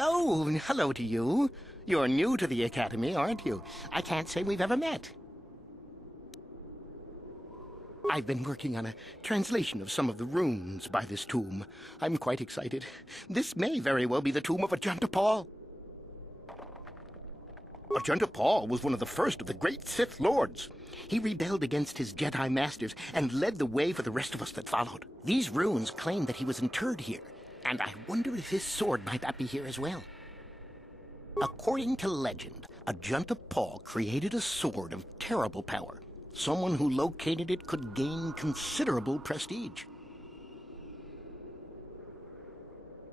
Oh, hello to you. You're new to the Academy, aren't you? I can't say we've ever met. I've been working on a translation of some of the runes by this tomb. I'm quite excited. This may very well be the tomb of Ajanta Paul. Ajanta Paul was one of the first of the great Sith Lords. He rebelled against his Jedi Masters and led the way for the rest of us that followed. These runes claim that he was interred here, and I wonder if his sword might not be here as well. According to legend, Ajanta Paul created a sword of terrible power. Someone who located it could gain considerable prestige.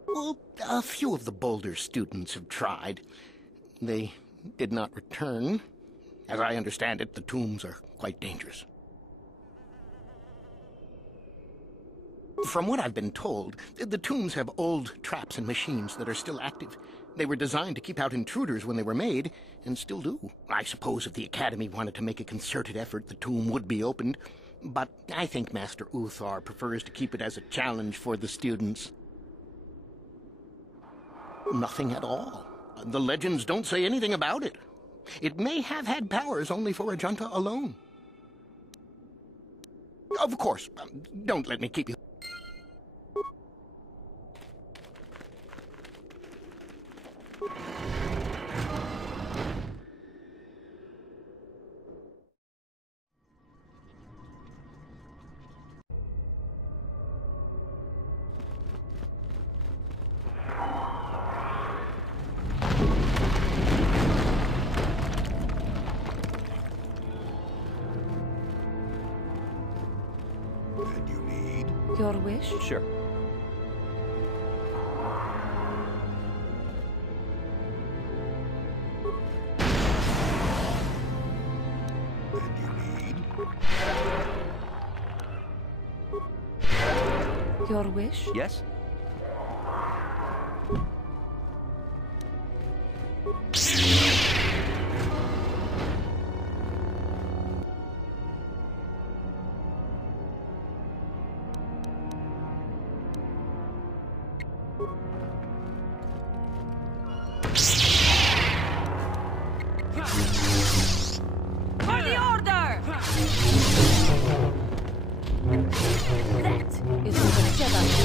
Well, a few of the Boulder students have tried. They did not return. As I understand it, the tombs are quite dangerous. From what I've been told, the tombs have old traps and machines that are still active. They were designed to keep out intruders when they were made, and still do. I suppose if the Academy wanted to make a concerted effort, the tomb would be opened. But I think Master Uthar prefers to keep it as a challenge for the students. Nothing at all. The legends don't say anything about it. It may have had powers only for Ajanta alone. Of course, don't let me keep you. Your wish? Sure. And you need? Your wish? Yes? For the order! That is what the Jedi do.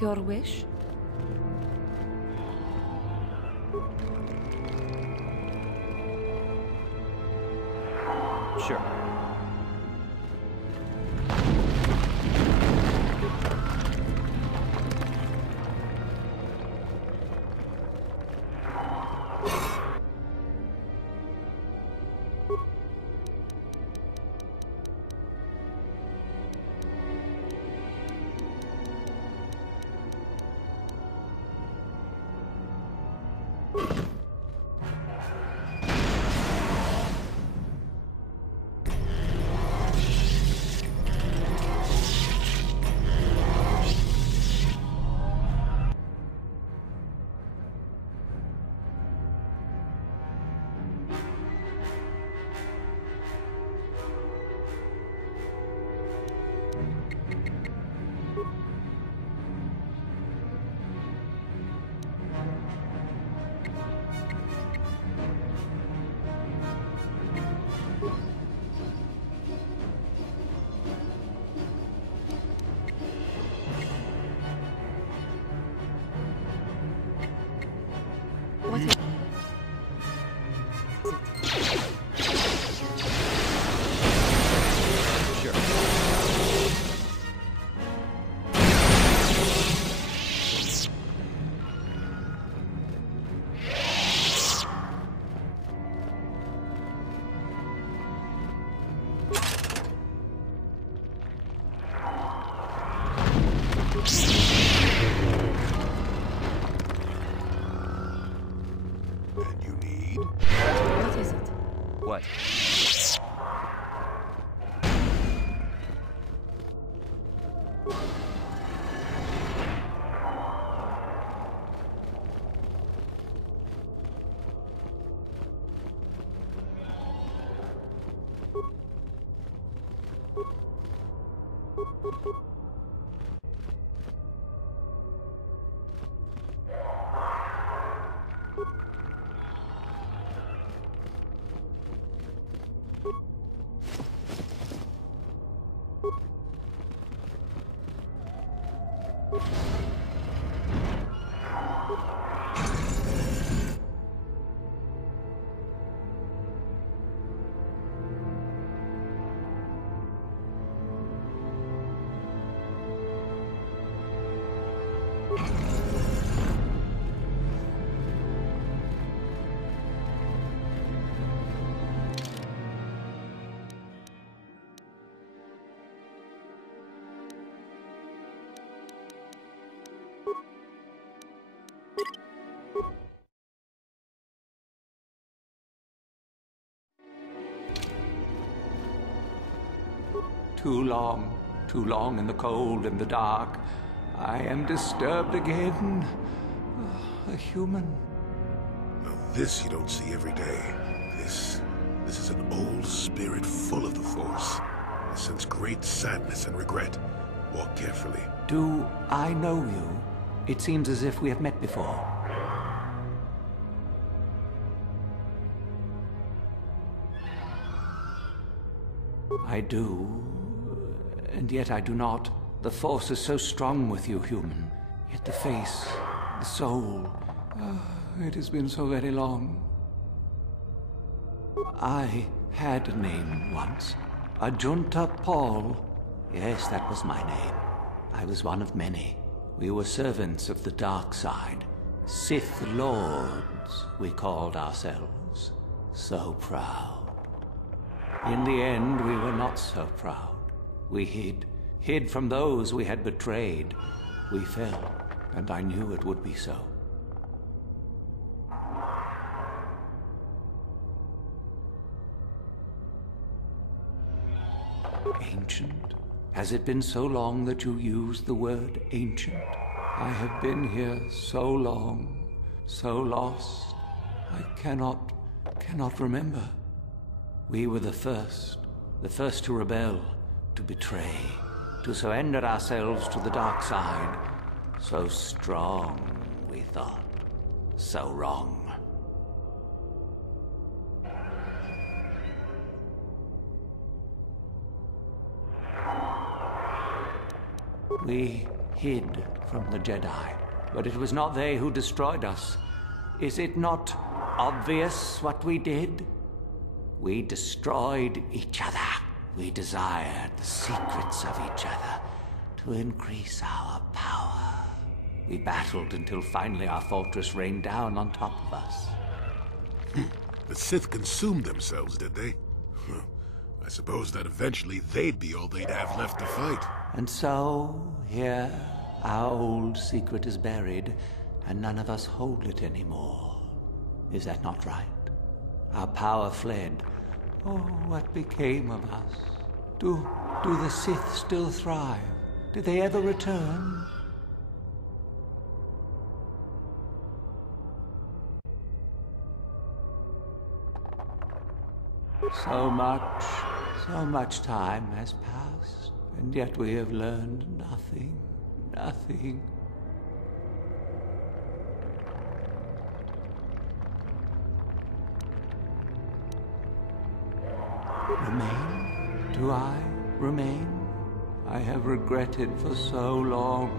Your wish? Sure. What is it? what? Too long in the cold and the dark. I am disturbed again. A human. Now this you don't see every day. This is an old spirit full of the Force. I sense great sadness and regret. Walk carefully. Do I know you? It seems as if we have met before. I do, and yet I do not. The Force is so strong with you, human. Yet the face, the soul, it has been so very long. I had a name once. Ajunta Paul. Yes, that was my name. I was one of many. We were servants of the Darkside. Sith Lords, we called ourselves. So proud. In the end, we were not so proud. We hid from those we had betrayed. We fell, and I knew it would be so. Ancient? Has it been so long that you used the word ancient? I have been here so long, so lost. I cannot remember. We were the first to rebel, to betray, to surrender ourselves to the dark side. So strong, we thought. So wrong. We hid from the Jedi, but it was not they who destroyed us. Is it not obvious what we did? We destroyed each other. We desired the secrets of each other to increase our power. We battled until finally our fortress rained down on top of us. The Sith consumed themselves, did they? I suppose that eventually they'd be all they'd have left to fight. And so, here, our old secret is buried, and none of us hold it anymore. Is that not right? Our power fled. Oh, what became of us? Do the Sith still thrive? Did they ever return? So much time has passed, and yet we have learned nothing. Remain? Do I remain? I have regretted for so long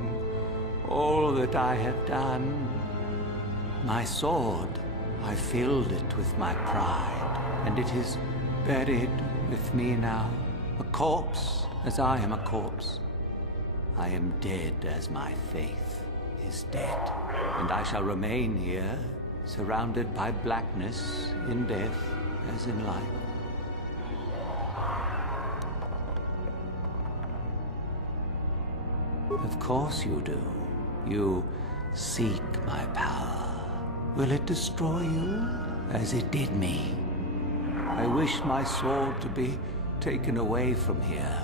all that I have done. My sword, I filled it with my pride, and it is buried with me now, a corpse as I am a corpse. I am dead as my faith is dead, and I shall remain here, surrounded by blackness in death as in life. Of course you do. You seek my power. Will it destroy you as it did me? I wish my sword to be taken away from here.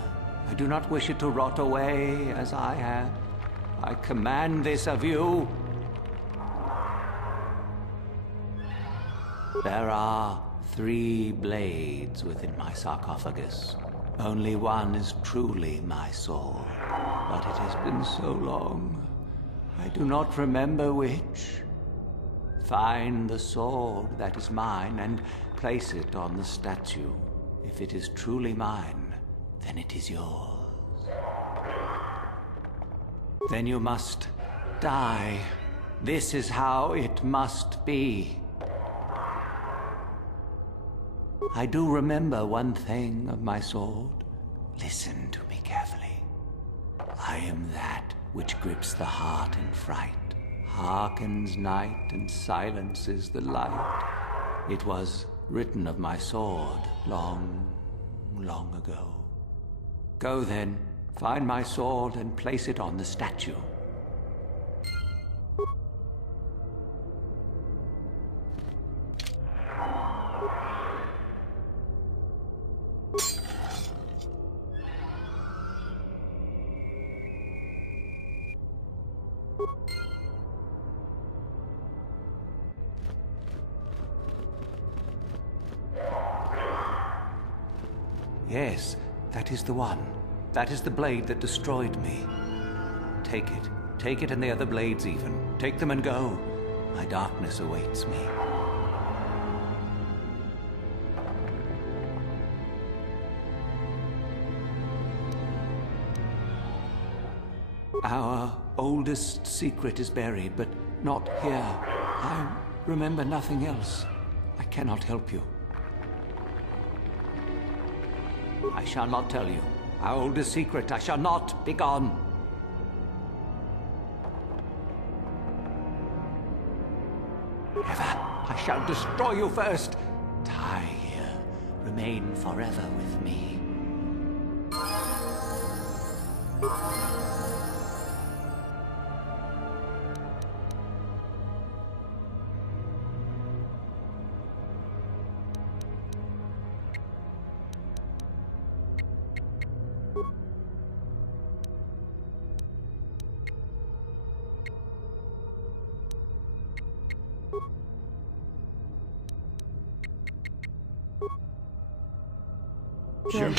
I do not wish it to rot away as I had. I command this of you. There are 3 blades within my sarcophagus. Only one is truly my soul. But it has been so long, I do not remember which. Find the sword that is mine and place it on the statue. If it is truly mine, then it is yours. Then you must die. This is how it must be. I do remember one thing of my sword. Listen to me carefully. I am that which grips the heart in fright, hearkens night and silences the light. It was written of my sword long, long ago. Go then, find my sword and place it on the statue. Yes, that is the one. That is the blade that destroyed me. Take it. Take it and the other blades even. Take them and go. My darkness awaits me. Our oldest secret is buried, but not here. I remember nothing else. I cannot help you. I shall not tell you. Our oldest secret, I shall not be gone. Never. I shall destroy you first. Die here. Remain forever with me. Sure.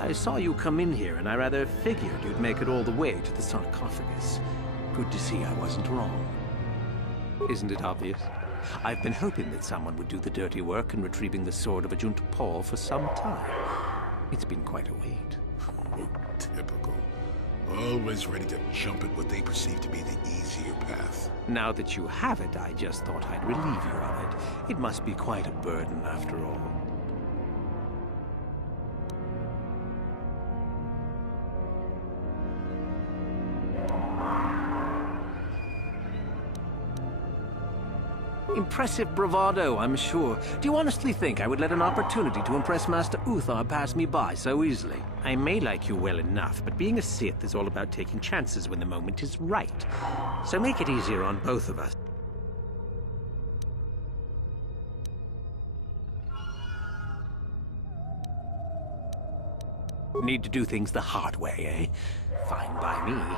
I saw you come in here, and I rather figured you'd make it all the way to the sarcophagus. Good to see I wasn't wrong. Isn't it obvious? I've been hoping that someone would do the dirty work in retrieving the sword of Ajunta Paul for some time. It's been quite a wait. Oh, typical. Always ready to jump at what they perceive to be the easier path. Now that you have it, I just thought I'd relieve you of it. It must be quite a burden, after all. Impressive bravado, I'm sure. Do you honestly think I would let an opportunity to impress Master Uthar pass me by so easily? I may like you well enough, but being a Sith is all about taking chances when the moment is right. So make it easier on both of us. Need to do things the hard way, eh? Fine by me.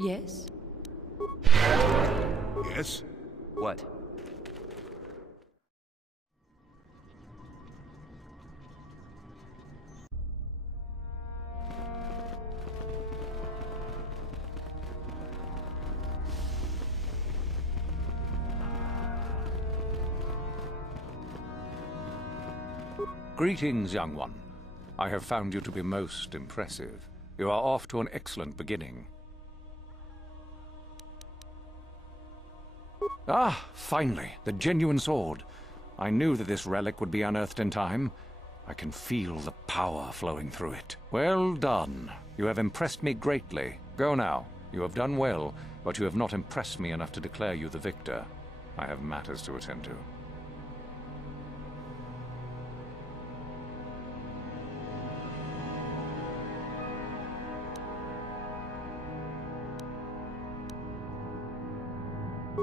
Yes? Yes? What? Greetings, young one. I have found you to be most impressive. You are off to an excellent beginning. Ah, finally, the genuine sword. I knew that this relic would be unearthed in time. I can feel the power flowing through it. Well done. You have impressed me greatly. Go now. You have done well, but you have not impressed me enough to declare you the victor. I have matters to attend to.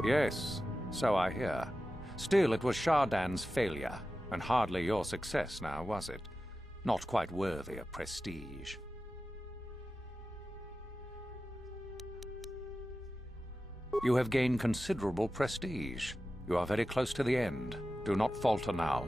Yes, so I hear. Still, it was Shardan's failure, and hardly your success now, was it? Not quite worthy of prestige. You have gained considerable prestige. You are very close to the end. Do not falter now.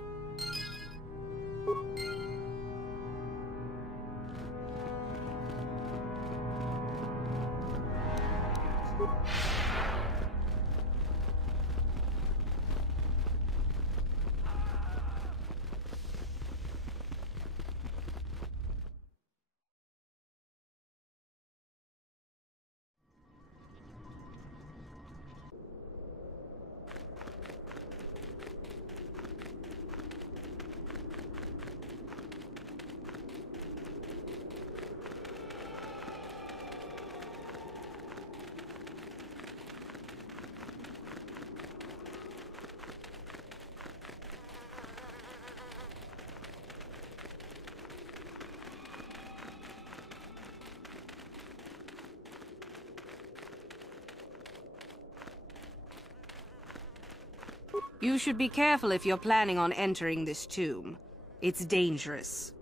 You should be careful if you're planning on entering this tomb. It's dangerous.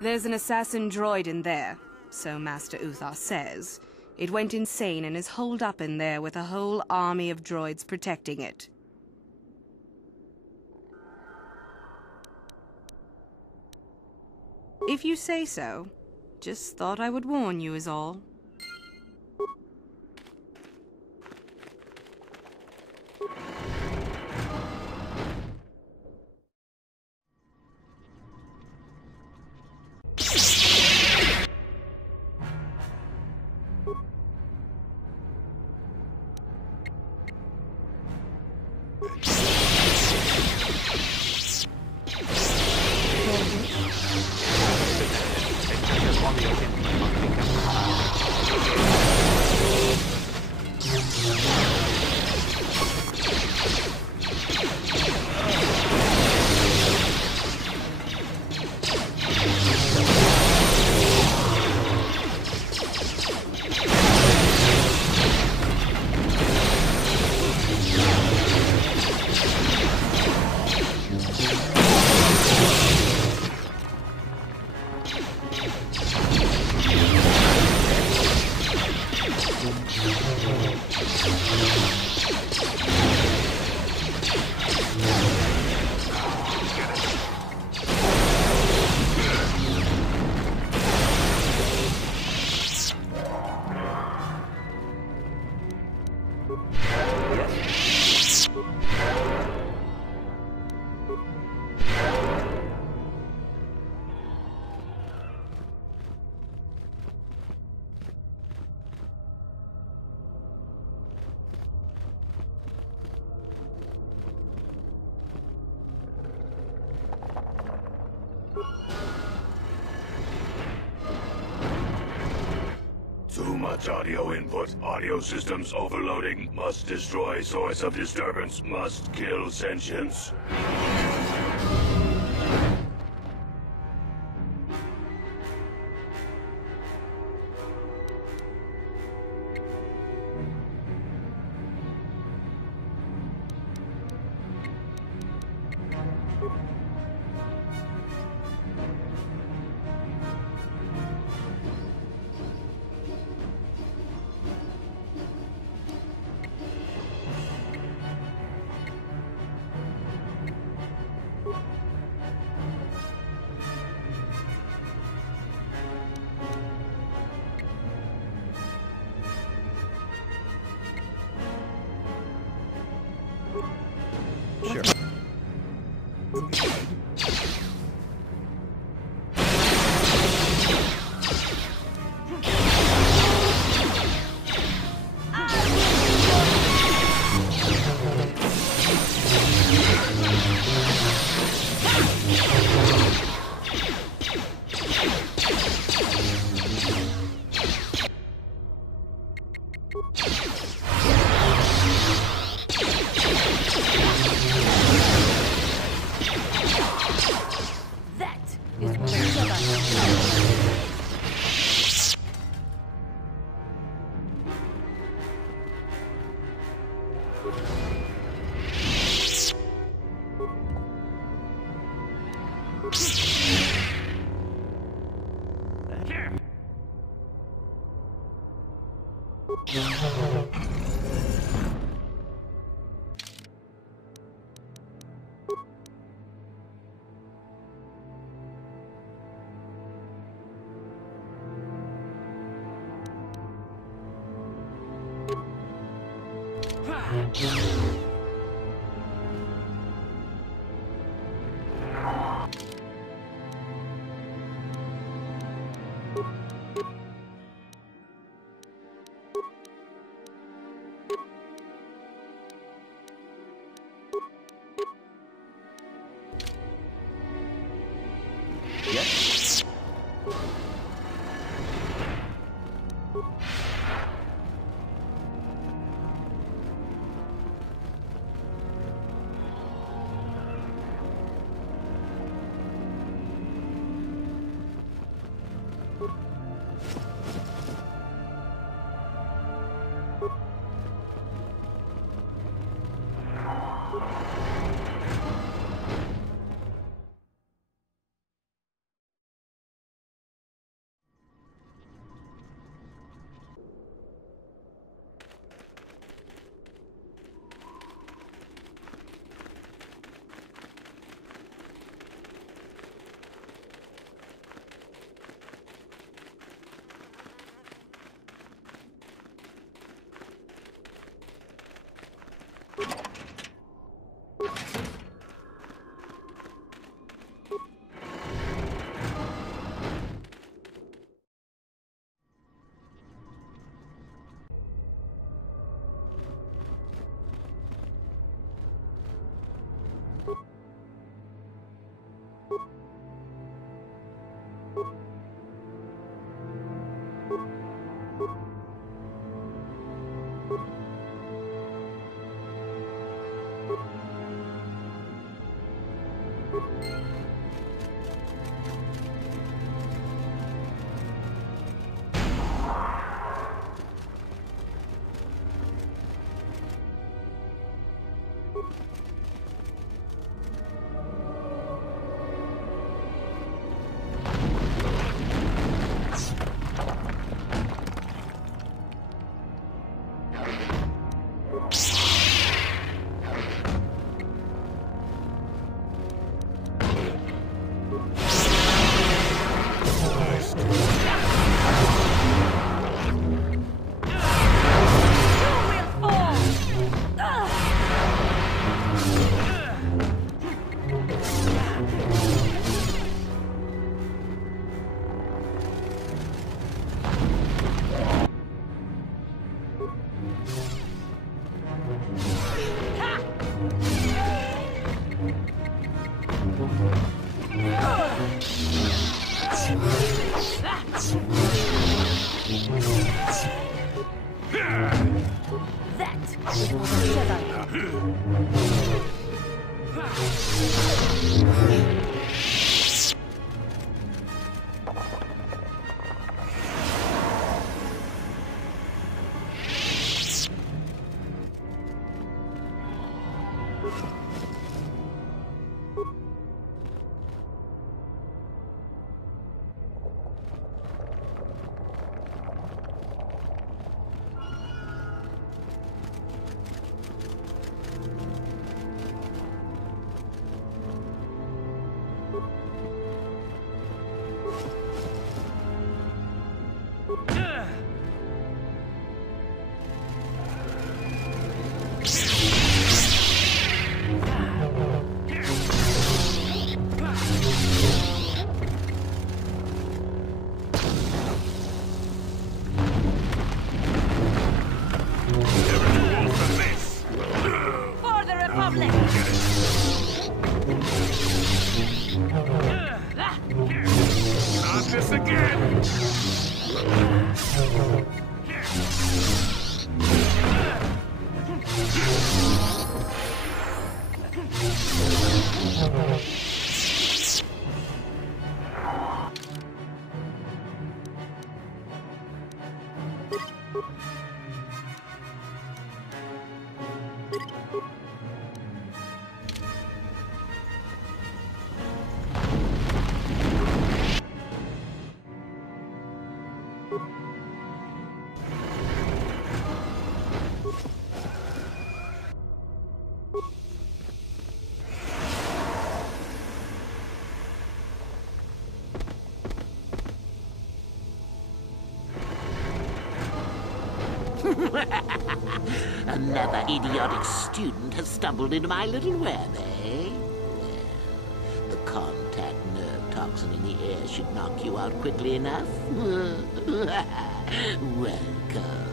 There's an assassin droid in there, so Master Uthar says. It went insane and is holed up in there with a whole army of droids protecting it. If you say so. Just thought I would warn you is all. Too much audio input. Audio systems overloading. Must destroy source of disturbance. Must kill sentience. Another idiotic student has stumbled into my little web, eh? Well, the contact nerve toxin in the air should knock you out quickly enough. Welcome.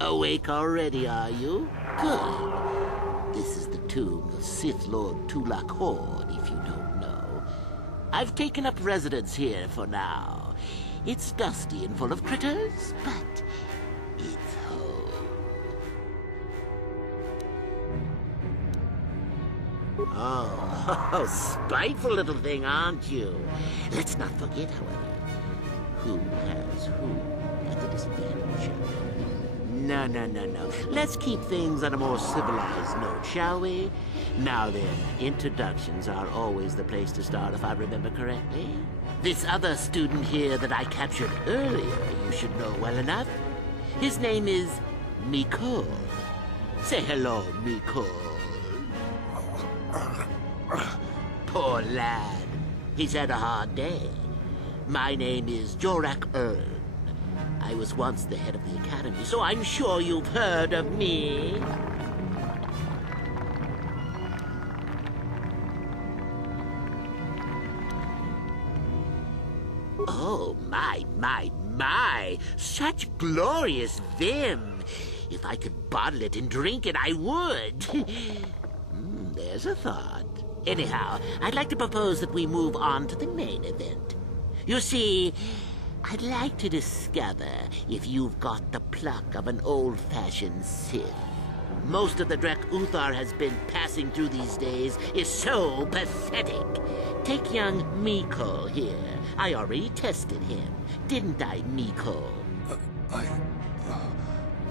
Awake already, are you? Good. This is the tomb of Sith Lord Tulak Horde, if you don't know. I've taken up residence here for now. It's dusty and full of critters, but it's home. Oh, spiteful little thing, aren't you? Let's not forget, however, who has who at the disadvantage. No. Let's keep things on a more civilized note, shall we? Now then, introductions are always the place to start, if I remember correctly. This other student here that I captured earlier, you should know well enough. His name is Mikol. Say hello, Mikol. Poor lad. He's had a hard day. My name is Jorak Earl. I was once the head of the academy, so I'm sure you've heard of me. Oh, my. Such glorious vim. If I could bottle it and drink it, I would. There's a thought. Anyhow, I'd like to propose that we move on to the main event. You see, I'd like to discover if you've got the pluck of an old-fashioned Sith. Most of the Drek Uthar has been passing through these days is so pathetic. Take young Mikol here. I already tested him. Didn't I, Mikol?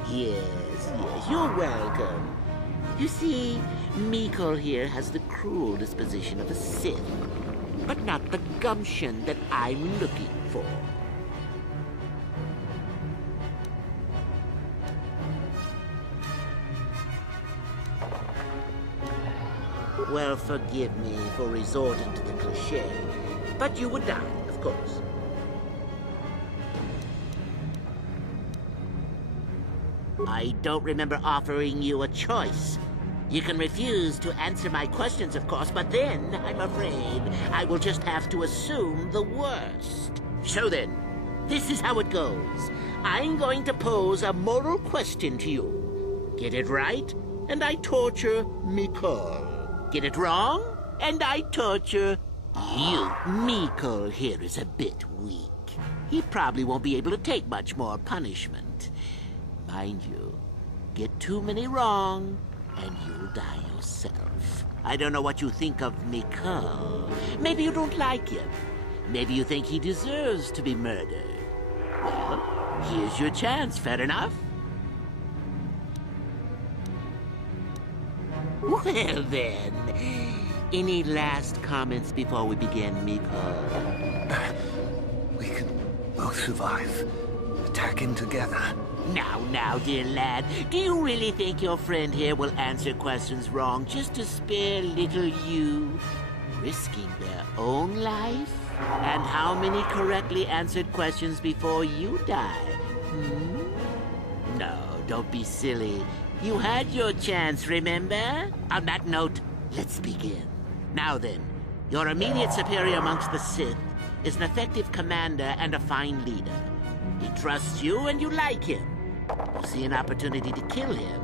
Yes, you're welcome. You see, Mikol here has the cruel disposition of a Sith, but not the gumption that I'm looking for. Well, forgive me for resorting to the cliché, but you would die, of course. I don't remember offering you a choice. You can refuse to answer my questions, of course, but then, I'm afraid, I will just have to assume the worst. So then, this is how it goes. I'm going to pose a moral question to you. Get it right, and I torture Mikol. Get it wrong, and I torture you. Mikol here is a bit weak. He probably won't be able to take much more punishment. Mind you, get too many wrong, and you'll die yourself. I don't know what you think of Mikol. Maybe you don't like him. Maybe you think he deserves to be murdered. Well, here's your chance, fair enough? Well then, any last comments before we begin, Mikol? We can both survive. Attacking together. Now, dear lad, do you really think your friend here will answer questions wrong just to spare little you? Risking their own life? And how many correctly answered questions before you die? No, don't be silly. You had your chance, remember? On that note, let's begin. Now then, your immediate superior amongst the Sith is an effective commander and a fine leader. He trusts you and you like him. You see an opportunity to kill him.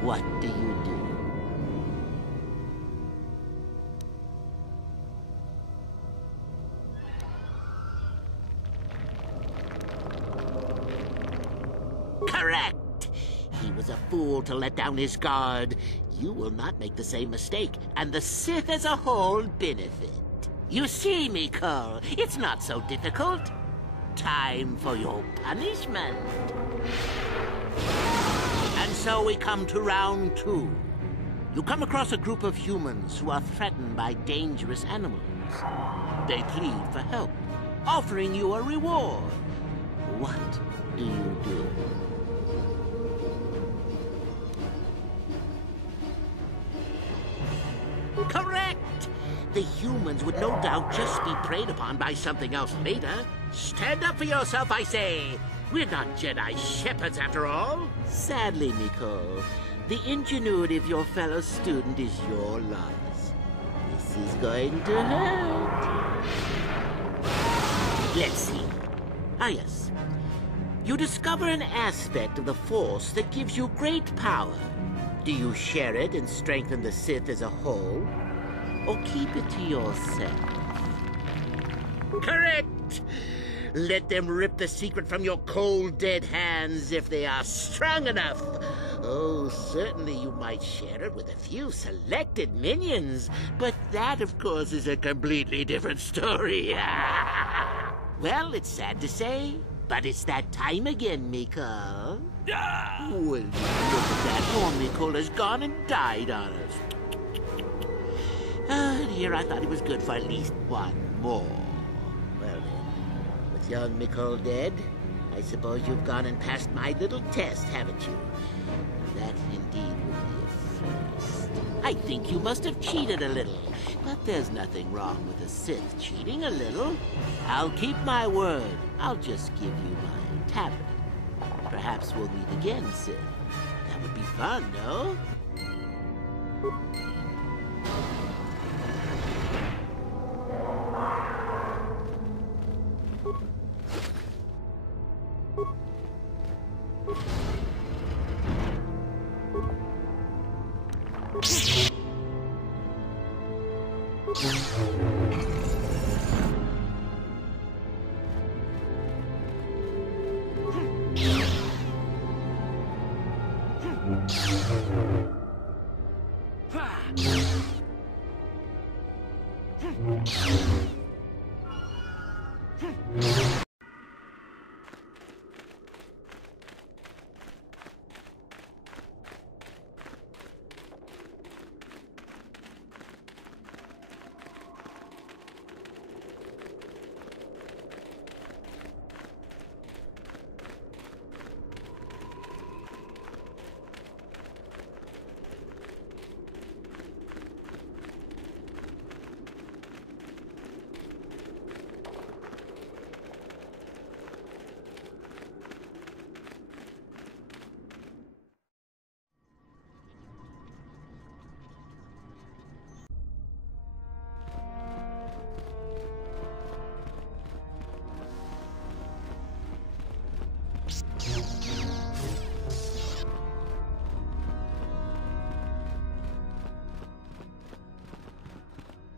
What do you do? Correct! He was a fool to let down his guard. You will not make the same mistake, and the Sith as a whole benefit. You see, Mikol, it's not so difficult. Time for your punishment. And so we come to round 2. You come across a group of humans who are threatened by dangerous animals. They plead for help, offering you a reward. What do you do? Correct! The humans would no doubt just be preyed upon by something else later. Stand up for yourself, I say. We're not Jedi shepherds, after all. Sadly, Miko, the ingenuity of your fellow student is your loss. This is going to hurt. Let's see. Ah, yes. You discover an aspect of the Force that gives you great power. Do you share it and strengthen the Sith as a whole? Or keep it to yourself? Correct! Let them rip the secret from your cold, dead hands if they are strong enough. Oh, certainly you might share it with a few selected minions, but that, of course, is a completely different story. Well, it's sad to say, but it's that time again, Miko. Well, look at that. Poor Miko has gone and died on us. And here I thought he was good for at least one more. Well then, with young Miko dead, I suppose you've gone and passed my little test, haven't you? That indeed would be a first. I think you must have cheated a little, but there's nothing wrong with a Sith cheating a little. I'll keep my word. I'll just give you my tablet. Perhaps we'll meet again, Sith. That would be fun, no?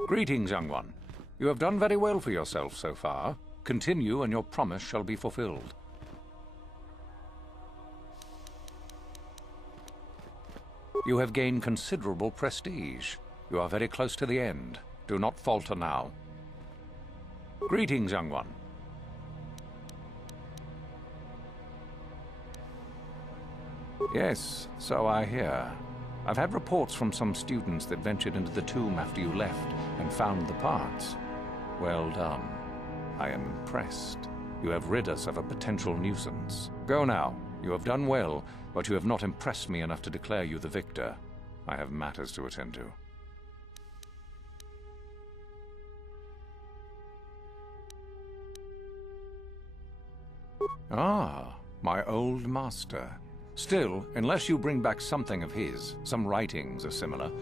Greetings, young one. You have done very well for yourself so far. Continue, and your promise shall be fulfilled. You have gained considerable prestige. You are very close to the end. Do not falter now. Greetings, young one. Yes, so I hear. I've had reports from some students that ventured into the tomb after you left and found the parts. Well done. I am impressed. You have rid us of a potential nuisance. Go now. You have done well, but you have not impressed me enough to declare you the victor. I have matters to attend to. Ah, my old master. Still, unless you bring back something of his, some writings or similar,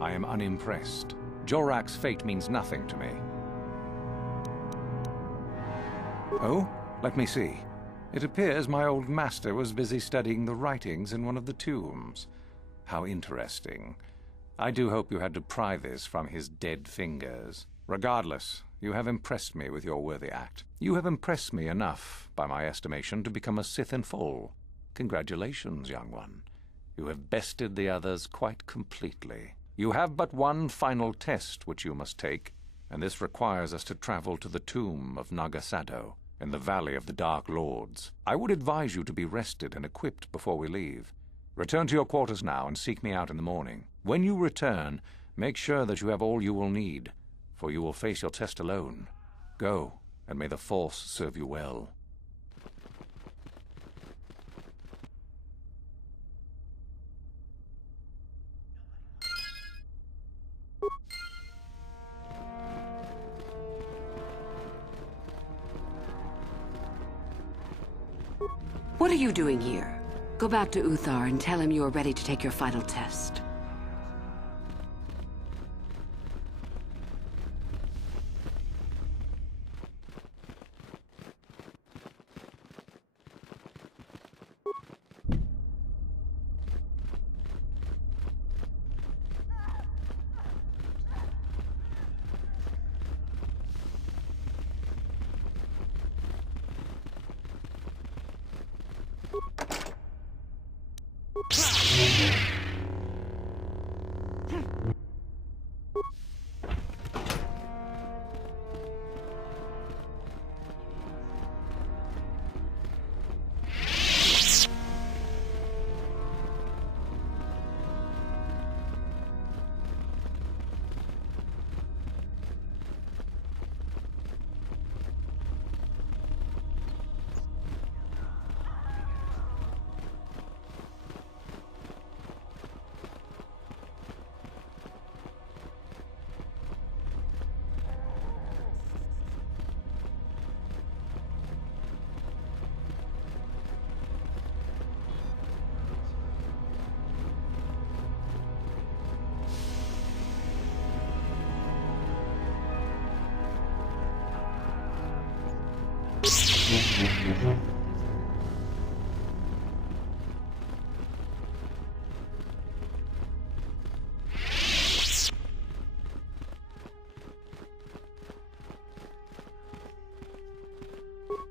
I am unimpressed. Jorak's fate means nothing to me. Oh, let me see. It appears my old master was busy studying the writings in one of the tombs. How interesting. I do hope you had to pry this from his dead fingers. Regardless, you have impressed me with your worthy act. You have impressed me enough, by my estimation, to become a Sith in full. Congratulations, young one. You have bested the others quite completely. You have but one final test which you must take, and this requires us to travel to the tomb of Nagasado, in the Valley of the Dark Lords. I would advise you to be rested and equipped before we leave. Return to your quarters now and seek me out in the morning. When you return, make sure that you have all you will need, for you will face your test alone. Go, and may the Force serve you well. What are you doing here? Go back to Uthar and tell him you are ready to take your final test.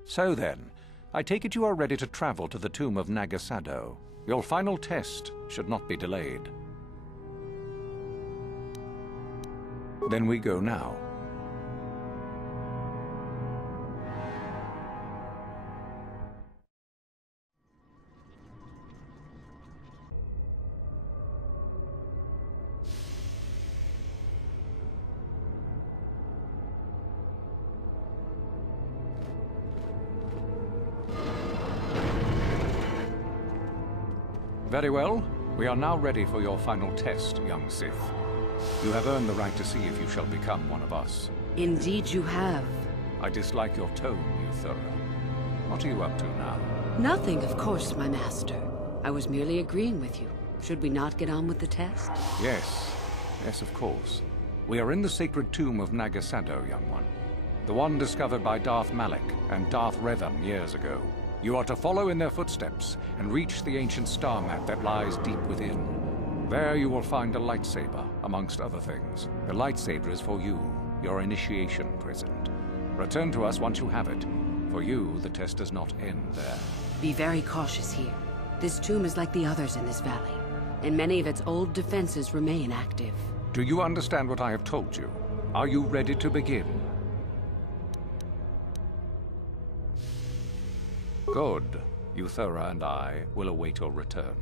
So then, I take it you are ready to travel to the tomb of Nagasado. Your final test should not be delayed. Then we go now. Very well. We are now ready for your final test, young Sith. You have earned the right to see if you shall become one of us. Indeed you have. I dislike your tone, Uthura. What are you up to now? Nothing, of course, my master. I was merely agreeing with you. Should we not get on with the test? Yes. Yes, of course. We are in the sacred tomb of Nagasado, young one. The one discovered by Darth Malak and Darth Revan years ago. You are to follow in their footsteps and reach the ancient star map that lies deep within. There you will find a lightsaber, amongst other things. The lightsaber is for you, your initiation present. Return to us once you have it. For you, the test does not end there. Be very cautious here. This tomb is like the others in this valley, and many of its old defenses remain active. Do you understand what I have told you? Are you ready to begin? Good. Uthura and I will await your return.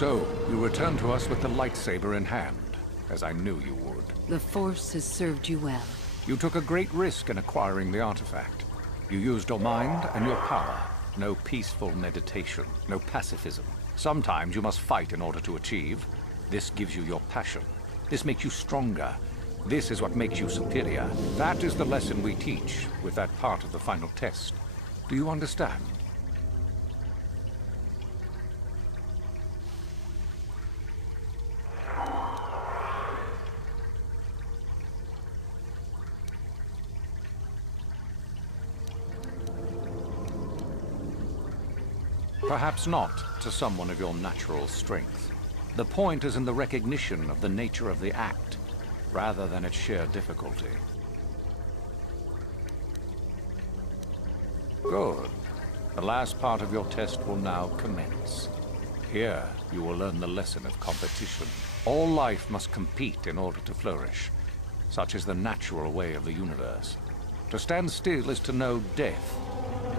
So, you return to us with the lightsaber in hand, as I knew you would. The Force has served you well. You took a great risk in acquiring the artifact. You used your mind and your power. No peaceful meditation, no pacifism. Sometimes you must fight in order to achieve. This gives you your passion. This makes you stronger. This is what makes you superior. That is the lesson we teach with that part of the final test. Do you understand? Perhaps not to someone of your natural strength. The point is in the recognition of the nature of the act, rather than its sheer difficulty. Good. The last part of your test will now commence. Here, you will learn the lesson of competition. All life must compete in order to flourish. Such is the natural way of the universe. To stand still is to know death.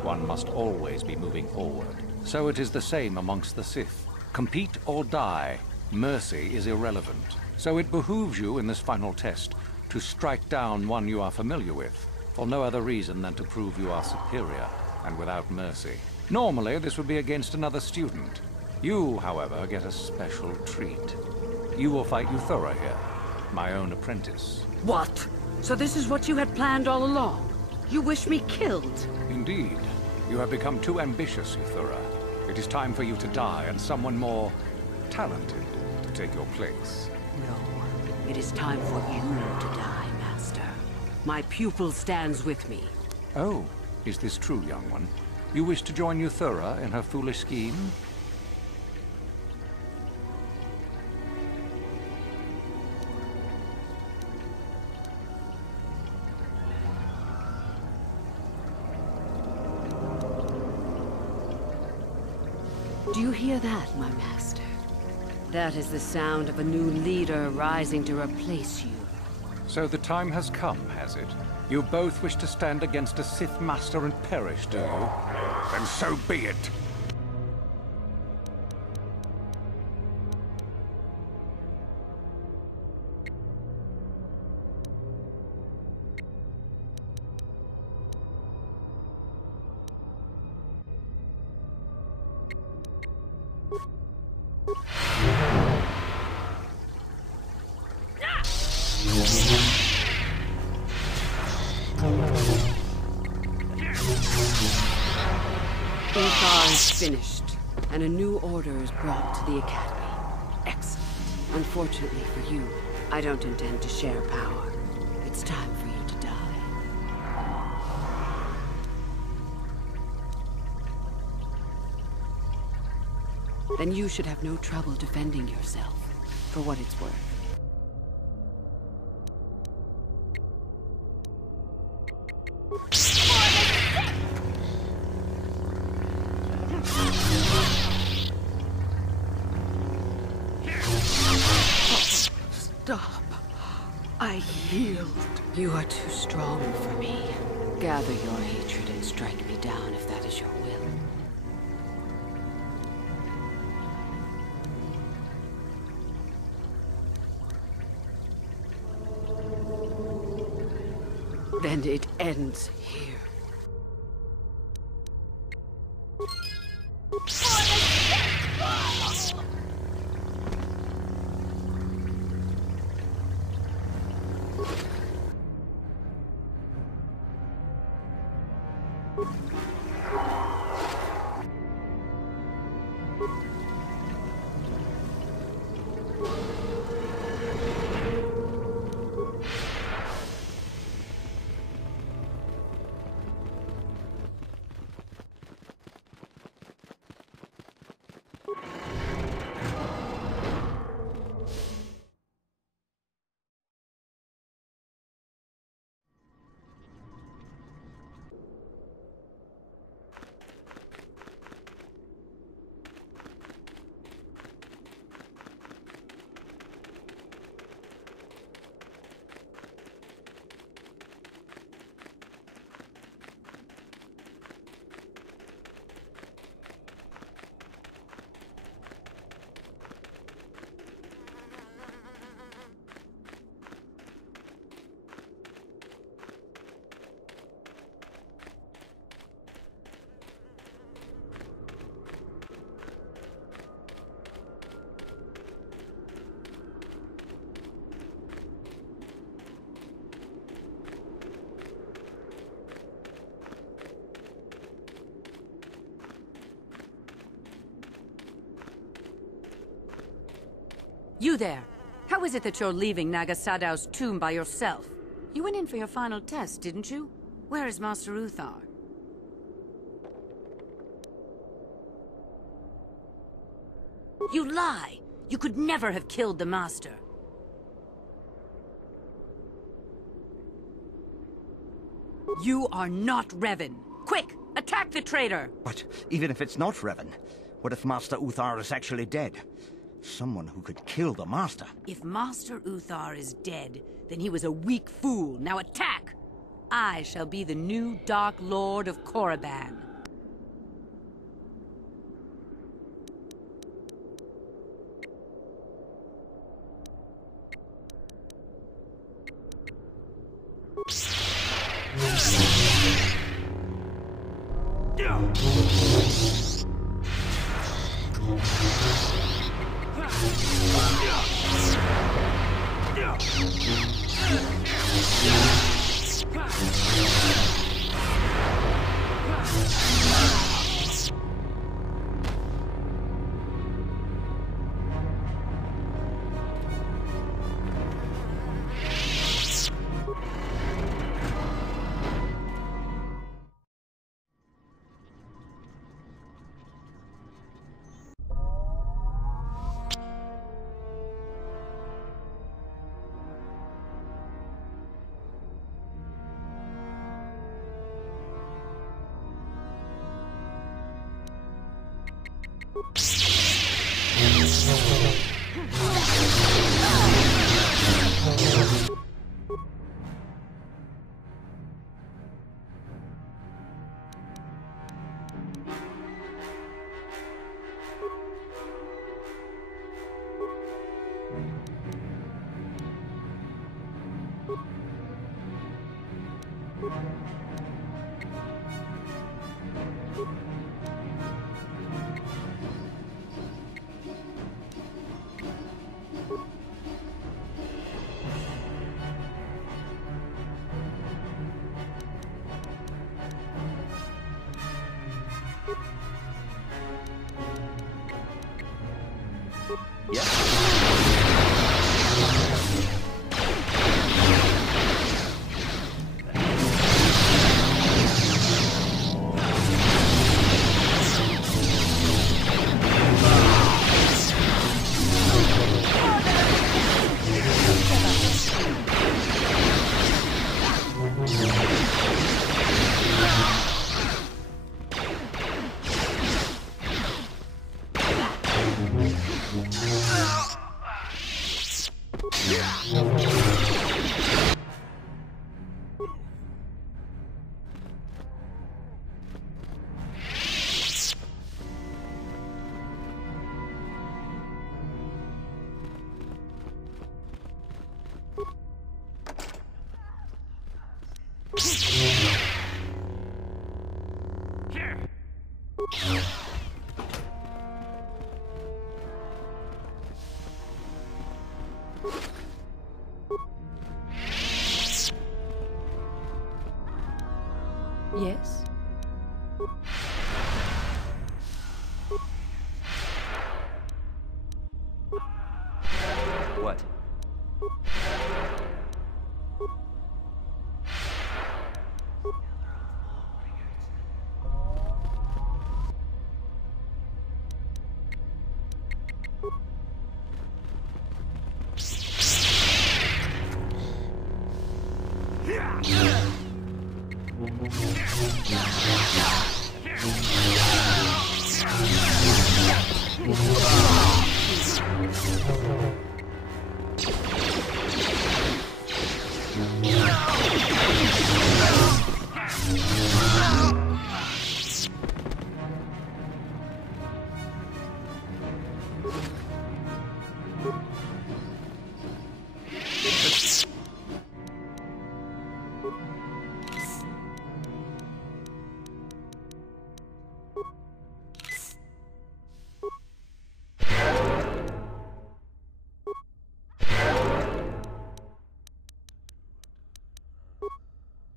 One must always be moving forward. So it is the same amongst the Sith. Compete or die. Mercy is irrelevant. So it behooves you in this final test to strike down one you are familiar with, for no other reason than to prove you are superior and without mercy. Normally, this would be against another student. You, however, get a special treat. You will fight Euthura here, my own apprentice. What? So this is what you had planned all along? You wish me killed? Indeed. You have become too ambitious, Euthura. It is time for you to die, and someone more talented to take your place. No. It is time for you to die, Master. My pupil stands with me. Oh, is this true, young one? You wish to join Euthura in her foolish scheme? Do you hear that, my master? That is the sound of a new leader rising to replace you. So the time has come, has it? You both wish to stand against a Sith Master and perish, do you? Then so be it! KOTOR is finished, and a new order is brought to the Academy. Excellent. Unfortunately for you, I don't intend to share power. It's time for you to die. Then you should have no trouble defending yourself, for what it's worth. Stop. I yield. You are too strong for me. Gather your hatred and strike me down if that is your will. Then it ends here. You there! How is it that you're leaving Nagasadow's tomb by yourself? You went in for your final test, didn't you? Where is Master Uthar? You lie! You could never have killed the Master. You are not Revan. Quick! Attack the traitor! But even if it's not Revan, what if Master Uthar is actually dead? Someone who could kill the Master. If Master Uthar is dead, then he was a weak fool. Now attack! I shall be the new Dark Lord of Korriban. Yes? What?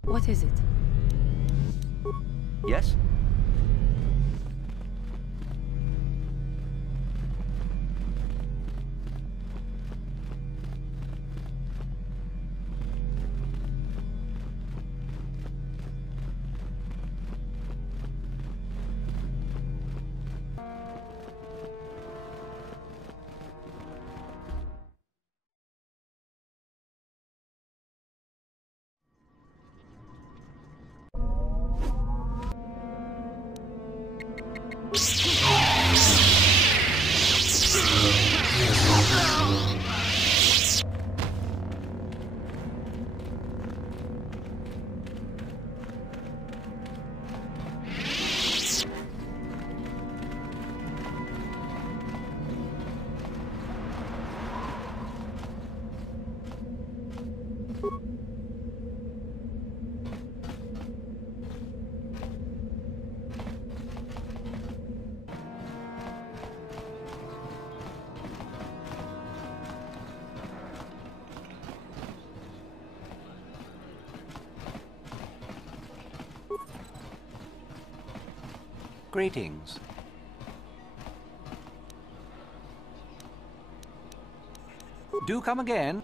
What is it? Yes? Greetings. Do come again.